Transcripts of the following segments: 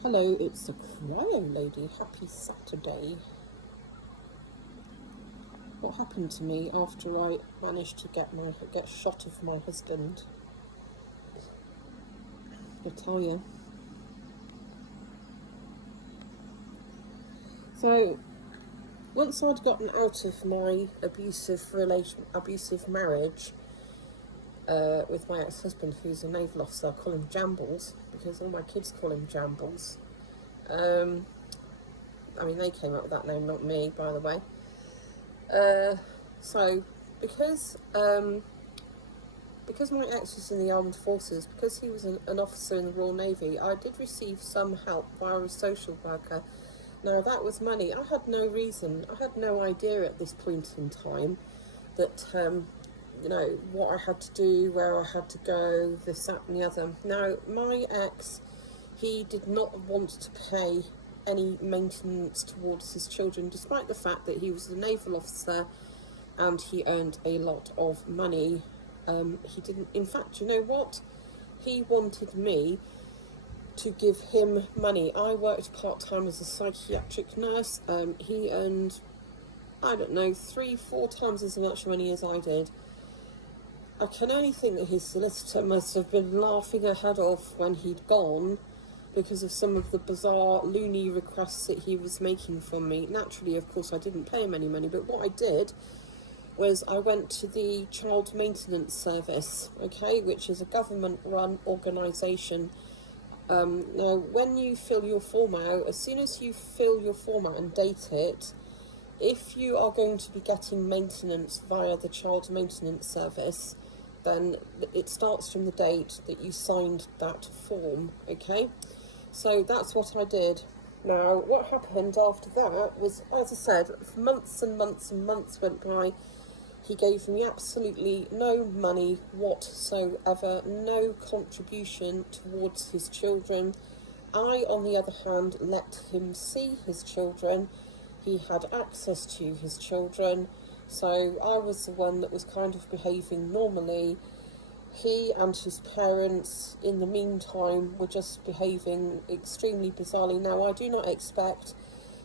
Hello, it's the Cryo Lady. Happy Saturday. What happened to me after I managed to get shot of my husband? I'll tell you. So, once I'd gotten out of my abusive marriage with my ex-husband, who's a naval officer, I call him Jambles because all my kids call him Jambles. They came up with that name, not me, by the way. So, because my ex was in the armed forces, because he was an officer in the Royal Navy, I did receive some help via a social worker. Now, that was money. I had no idea at this point in time that, what I had to do, where I had to go, this, that and the other. Now, my ex, he did not want to pay any maintenance towards his children, despite the fact that he was a naval officer and he earned a lot of money. He didn't, in fact, you know what? He wanted me to give him money. I worked part-time as a psychiatric nurse. He earned, 3-4 times as much money as I did. I can only think that his solicitor must have been laughing her head off when he'd gone, because of some of the bizarre, loony requests that he was making from me. Naturally, of course, I didn't pay him any money, but what I did was I went to the Child Maintenance Service, which is a government-run organisation. Now, when you fill your form out, as soon as you fill your form out and date it, if you are going to be getting maintenance via the Child Maintenance Service, then it starts from the date that you signed that form, So that's what I did. Now, what happened after that was, as I said, months and months and months went by. He gave me absolutely no money whatsoever, no contribution towards his children. I, on the other hand, let him see his children. He had access to his children, so I was the one that was kind of behaving normally. He and his parents, in the meantime, were just behaving extremely bizarrely. Now, I do not expect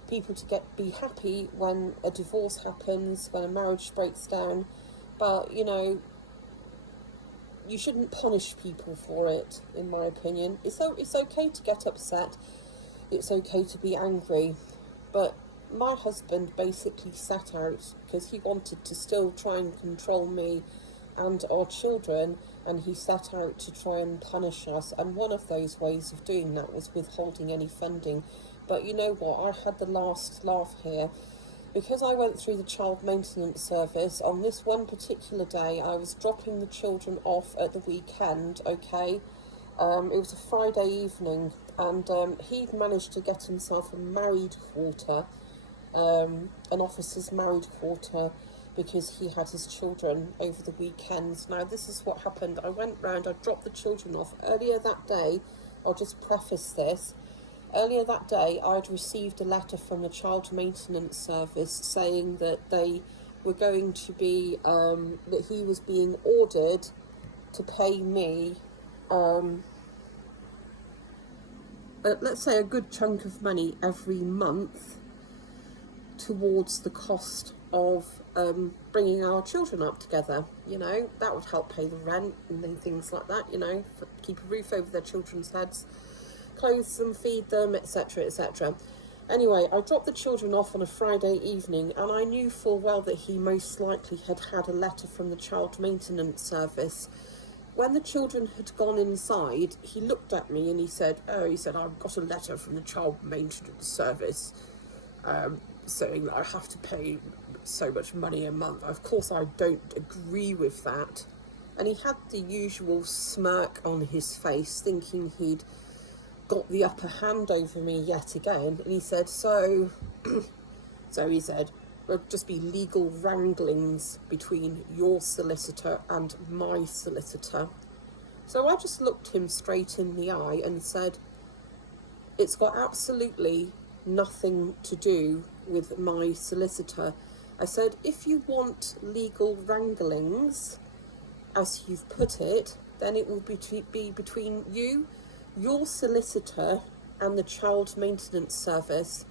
people to be happy when a divorce happens, when a marriage breaks down, but you shouldn't punish people for it, in my opinion. It's okay to get upset, it's okay to be angry, but my husband basically sat out because he wanted to still try and control me and our children, and he set out to try and punish us, and one of those ways of doing that was withholding any funding. But you know what, I had the last laugh here, because I went through the Child Maintenance Service. On this one particular day, I was dropping the children off at the weekend, It was a Friday evening, and he'd managed to get himself a married quarter, an officer's married quarter, because he had his children over the weekends. Now, this is what happened. I went round, I dropped the children off. Earlier that day, I'll just preface this, earlier that day, I'd received a letter from the Child Maintenance Service saying that they were going to be, that he was being ordered to pay me, let's say a good chunk of money every month towards the cost of bringing our children up together. That would help pay the rent and then things like that, keep a roof over their children's heads, clothe them, feed them, etc, etc. Anyway, I dropped the children off on a Friday evening, and I knew full well that he most likely had had a letter from the Child Maintenance Service. When the children had gone inside, he looked at me and he said, I've got a letter from the Child Maintenance Service saying that I have to pay so much money a month. Of course, I don't agree with that. And he had the usual smirk on his face, thinking he'd got the upper hand over me yet again. And he said, so he said, there'll just be legal wranglings between your solicitor and my solicitor. So I just looked him straight in the eye and said, it's got absolutely nothing to do with my solicitor. I said, if you want legal wranglings, as you've put it, then it will be between you, your solicitor, and the child maintenance service,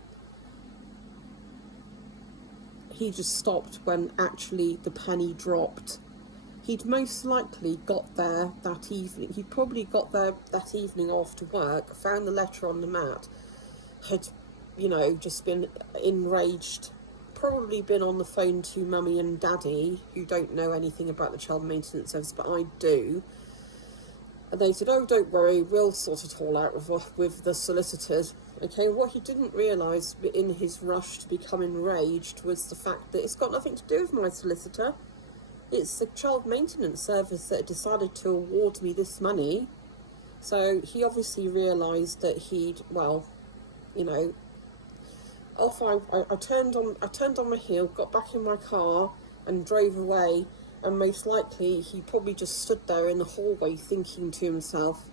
he just stopped when actually the penny dropped. He'd most likely got there that evening. He'd probably got there that evening after work, found the letter on the mat, had, just been enraged, probably been on the phone to mummy and daddy, who don't know anything about the child maintenance service, but I do. And they said, oh, don't worry, we'll sort it all out with the solicitors. Okay, what he didn't realise in his rush to become enraged was the fact that it's got nothing to do with my solicitor. It's the child maintenance service that decided to award me this money. So he obviously realised that I turned on my heel, got back in my car and drove away, and most likely he probably just stood there in the hallway thinking to himself,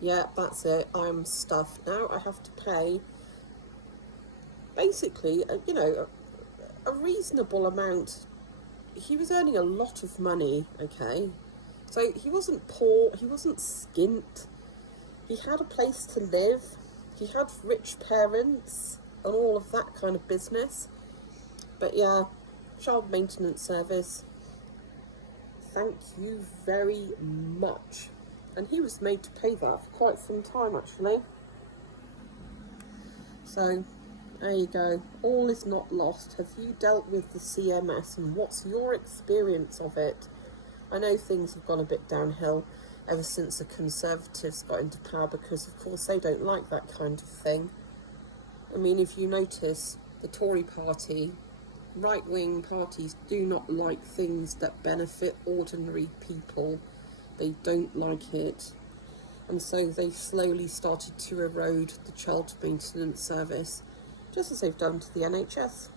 yeah, that's it, I'm stuffed. Now I have to pay basically a reasonable amount. He was earning a lot of money, okay? So he wasn't poor, he wasn't skint. He had a place to live. He had rich parents and all of that kind of business. But yeah, child maintenance service, thank you very much. And he was made to pay that for quite some time, actually. So there you go. All is not lost. Have you dealt with the CMS, and what's your experience of it? I know things have gone a bit downhill ever since the Conservatives got into power, because of course they don't like that kind of thing. I mean, if you notice, the Tory party, right-wing parties, do not like things that benefit ordinary people. They don't like it. And so they've slowly started to erode the child maintenance service, just as they've done to the NHS.